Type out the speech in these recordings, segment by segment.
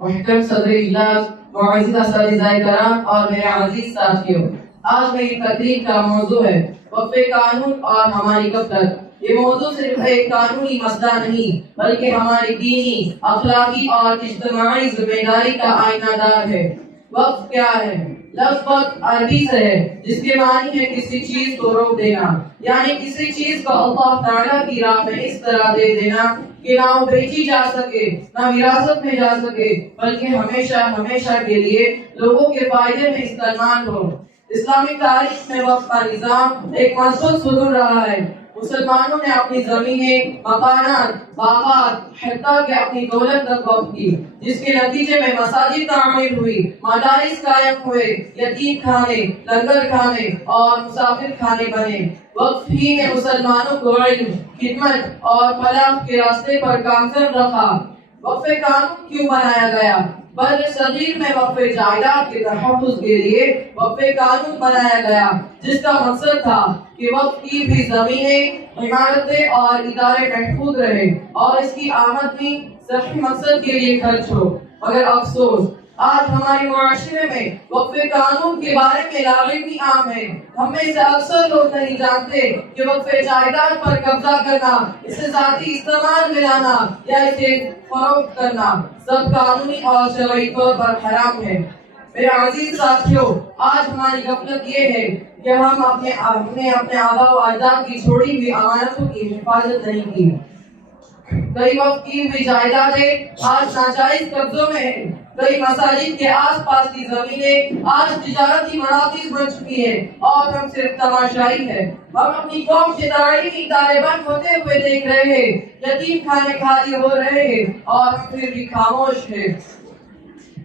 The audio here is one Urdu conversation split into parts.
محترم صدر اجلاس، معزز اساتذہ کرام اور میرے عزیز ساتھیوں، آج میری تقریر کا موضوع ہے وقف قانون اور ہماری غفلت۔ یہ موضوع صرف ایک قانونی مسئلہ نہیں بلکہ ہماری دینی، اخلاقی اور اجتماعی ذمہ داری کا آئینہ دار ہے۔ وقف کیا ہے؟ لفظ وقف عربی سے ہے جس کے معنی ہے کسی چیز کو روک دینا، یعنی کسی چیز کو اللہ تعالیٰ کی راہ میں اس طرح دے دینا کہ نہ وہ بیچی جا سکے نہ وراثت میں جا سکے بلکہ ہمیشہ ہمیشہ کے لیے لوگوں کے فائدے میں استعمال ہو۔ اسلامی تاریخ میں وقف کا نظام ایک مضبوط ستون رہا ہے۔ مسلمانوں نے اپنی زمینیں، مکانات، باغات، حتیٰ کہ اپنی دولت تک وقف کی، جس کے نتیجے میں مساجد تعمیر ہوئی، مدارس قائم ہوئے، یتیم خانے، لنگر خانے اور مسافر خانے بنے۔ وقف ہی نے مسلمانوں کو علم، خدمت اور فلاح کے راستے پر گامزن رکھا۔ وقف قانون کیوں بنایا گیا؟ بر صغیر میں وقف جائیداد کے تحفظ کے لیے وقف قانون بنایا گیا، جس کا مقصد تھا کہ وقف کی بھی زمینیں، عمارتیں اور ادارے محفوظ رہے اور اس کی آمدنی صحیح مقصد کے لیے خرچ ہو۔ مگر افسوس، آج ہمارے معاشرے میں وقف قانون کے بارے میں لاغری عام ہے۔ ہم میں سے اکثر لوگ نہیں جانتے کہ وقف جائیداد پر قبضہ کرنا، اسے ذاتی استعمال میں لانا یا اسے فروخت کرنا سب قانونی اور شرعی طور پر حرام ہے۔ میرے عزیز ساتھیوں، آج ہماری غفلت یہ ہے کہ ہم اپنے آباء و اجداد کی چھوڑی ہوئی امانتوں کی حفاظت نہیں کی۔ کئی وقف کی ہوئی جائیدادیں آج ناجائز قبضوں میں ہیں۔ کئی مساجد کے آس پاس کی زمینیں آج تجارتی مراکز بن چکی ہیں اور ہم صرف تماشائی ہیں۔ ہم اپنی قوم کے تعلیمی ادارے بند ہوتے ہوئے دیکھ رہے ہیں، یتیم خانے خالی ہو رہے ہیں اور ہم پھر بھی خاموش ہیں۔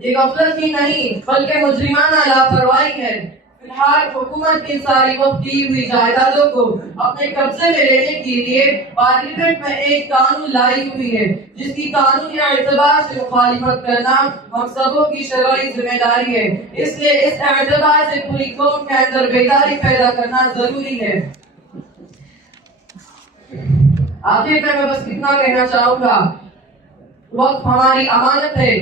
یہ غفلت ہی نہیں بلکہ مجرمانہ لاپرواہی ہے۔ فی الحال حکومت کی ساری وقف کی ہوئی جائیدادوں کو اپنے قبضے میں لینے کے لیے پارلیمنٹ میں ایک قانون لائی ہوئی ہے، جس کی قانونی اعتبار سے مخالفت کرنا ہم سبوں کی شرعی ذمہ داری ہے۔ اس لیے اس اعتبار سے پوری قوم کے اندر بیداری پیدا کرنا ضروری ہے۔ آخر میں بس اتنا کہنا چاہوں گا، وقف ہماری امانت ہے،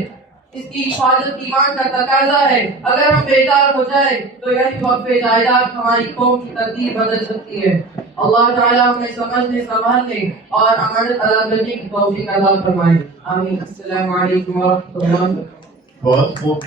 اس کی حفاظت ایمان کا تقاضا ہے۔ اگر ہم بیدار ہو جائے تو یہی وقف جائیداد ہماری قوم کی تقدیر بدل سکتی ہے۔ اللہ تعالیٰ ہمیں سمجھنے، سنبھالنے اور امانت ادا کرنے کی توفیق عطا فرمائے۔ آمین۔ السلام علیکم ورحمۃ اللہ۔ بہت خوب